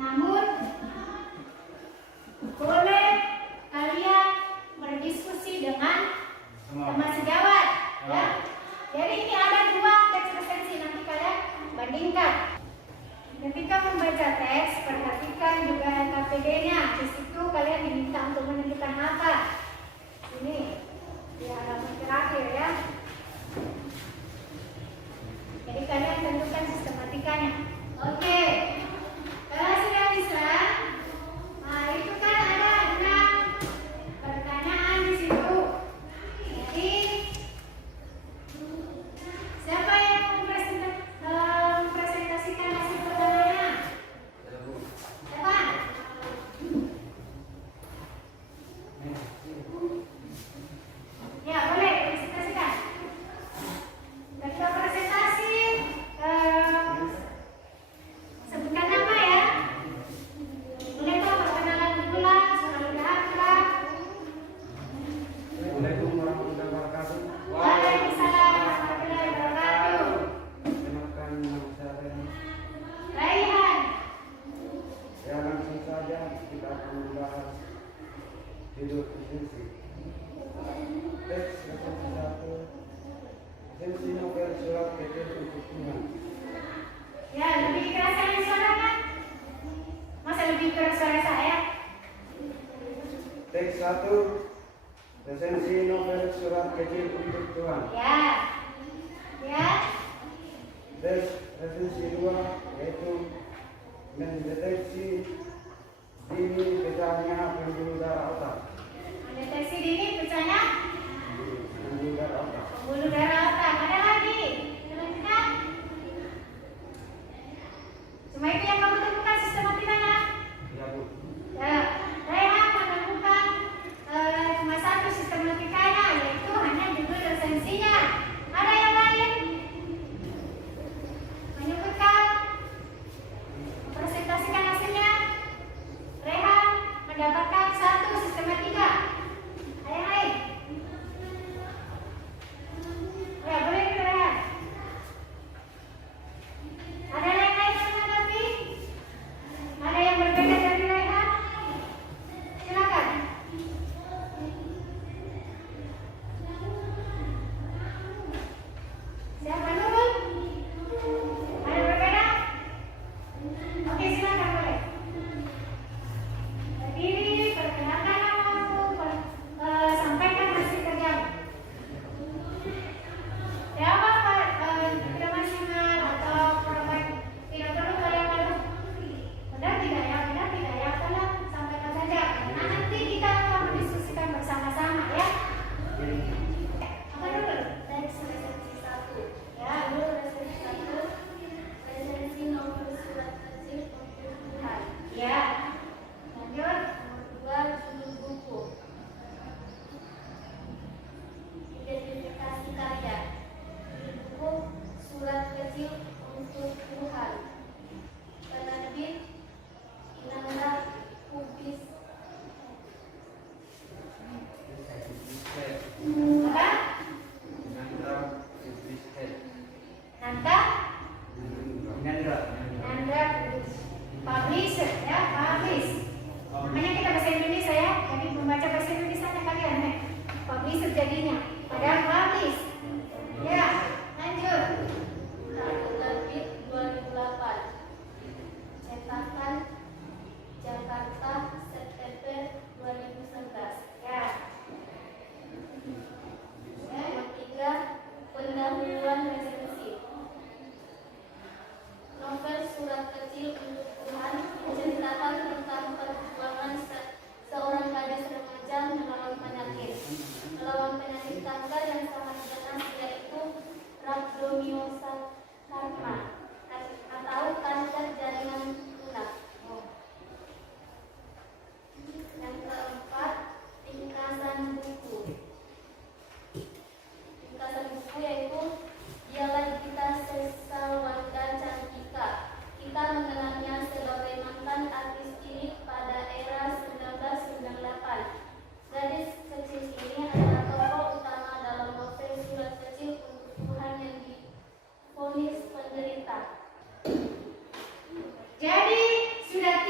Namun boleh kalian berdiskusi dengan teman sejawat, ya. Jadi ini ada dua teks resensi, nanti kalian bandingkan. Ketika membaca teks, perhatikan juga KPD-nya. Di situ kalian diminta untuk menentukan apa. Ini di halaman terakhir, ya. Jadi kalian tentukan sistematikanya. Oke. Kalau sudah bisa, nah itu kan ada 6 pertanyaan di situ. Jadi siapa yang mempresentasikan hasil pertamanya? Siapa? Ya, boleh presentasikan. Ketika presentasi, sebutkan nama, ya. Boleh kok perkenalan dulu lah, soal akhlak. Assalamualaikum warahmatullahi wabarakatuh. Waalaikumsalam warahmatullahi wabarakatuh. Perkenalkan, nama saya Raihan. Raihan. Ya, langsung saja kita akan membahas judul resensi. Teks resensi 1. Resensi novel Surat Kecil untuk Tuhan. Ya, lebih keras kalian suara kan? Masa lebih keras suara saya? Teks 1. Resensi novel Surat Kecil untuk Tuhan. Ya. Ya. Teks resensi 2 yaitu mendeteksi dini pecahnya pembuluh darah otak. Mendeteksi dini pecahnya Pembuluh darah otak. pembuluh darah otak. Ada lagi? Teman-teman? Cuma itu yang kamu temukan sistematikanya? Ya, Bu. Ya. Raihan menemukan cuma satu sistematikanya, yaitu hanya judul resensinya. Ada yang lain? Menyebutkan, presentasikan hasilnya. Raihan mendapatkan 1 sistematika. Ada yang lain? Ya, boleh Raihan. Ada yang lain yang menanggapi? Ada yang berbeda dari Raihan? Silakan. Siapa Nurul? Ada yang berbeda? Oke, silakan boleh. Berdiri, perkenalkan namamu, sampaikan hasil kerjamu. Siapa tidak maksimal atau kurang tidak perlu kalian malu. Benar tidak ya? Benar tidak ya? Kalian sampaikan saja. Nah, nanti kita akan mendiskusikan bersama-sama, ya. Apa dulu? Teks resensi 1. Ya, dulu resensi 1. Resensi novel Surat Kecil untuk Tuhan. Ya. Lanjut. Nomor 2, judul buku. Identifikasi karya. Judul buku Surat Kecil untuk Tuhan. Penerbit Inanda Kubis. Apa? Nanta? Nanda Kubis. Publisher, ya, publish. Namanya kita bahasa Indonesia, ya. Jadi membaca bahasa Indonesia kalian, ya. Publisher jadinya. Padahal publish. Ya, lanjut. Terbit 2008. Cetakan Jakarta September 2011. Ya. Nomor 3, pendahuluan resensi. Novel Surat Kecil untuk Tuhan menceritakan tentang perjuangan seorang gadis remaja melawan penyakit kanker yang sangat ganas, yaitu rhabdomyosarcoma atau kanker jaringan tulang. Yang keempat, ringkasan buku. Ringkasan buku yaitu Dialah Kita Sesawanda Cantika. Kita mengenalnya sebagai mantan artis cilik pada era 1998. Gadis kecil ini adalah tokoh utama dalam novel Surat Kecil untuk Tuhan yang divonis penderita. Jadi sudah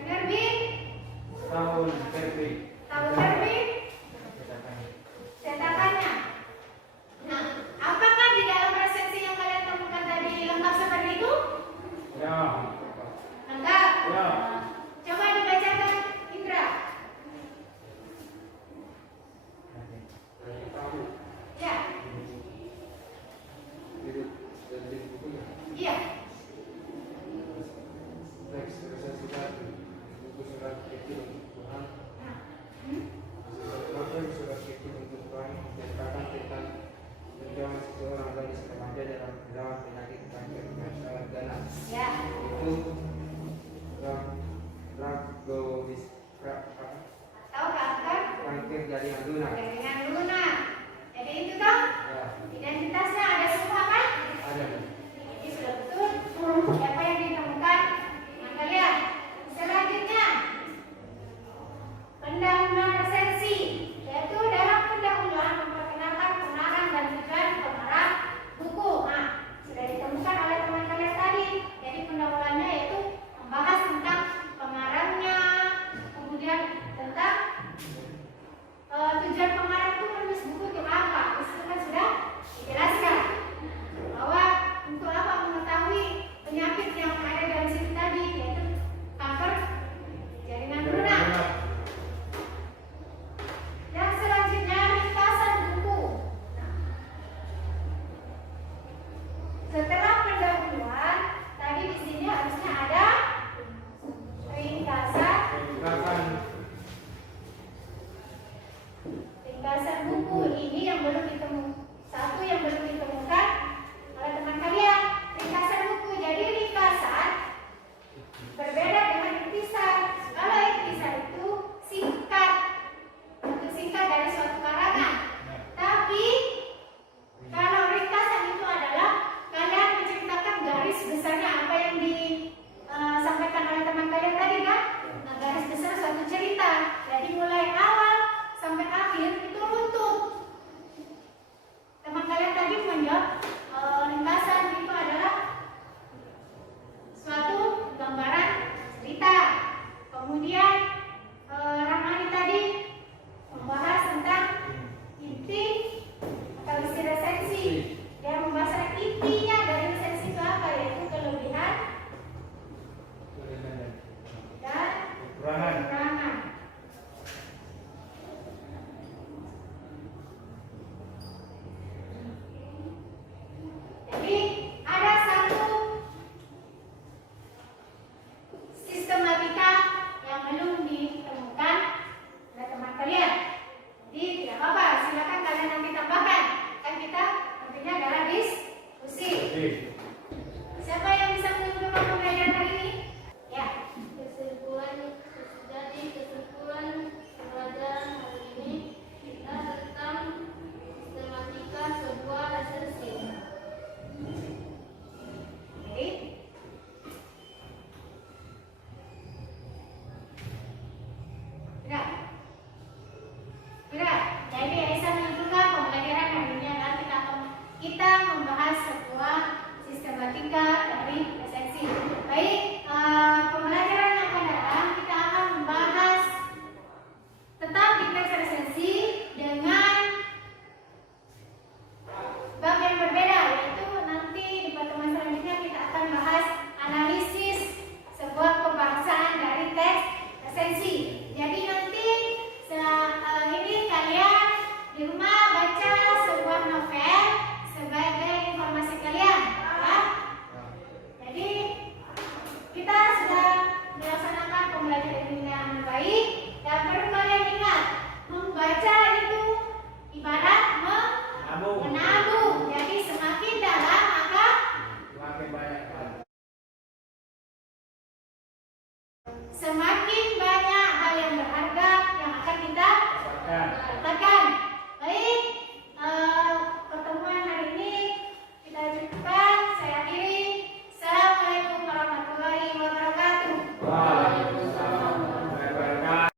Penerbit. Tahun terbit. Tahun terbit. Cetakannya. Nah, apakah di dalam resensi yang kalian temukan tadi lengkap seperti itu? Ya. Lengkap. Ya. Coba dibacakan, Indra. Ya. Iya. Teks resensi satu. Buku surat kecil untuk Tuhan. Nah. Novel surat kecil untuk Tuhan menceritakan tentang perjuangan seseorang gadis remaja dalam melawan penyakit kanker yang sangat ganas. Ya. Itu rhabdovis Tahu kanker? kanker jaringan lunak. Jaringan lunak. Jadi itu toh Ya. identitasnya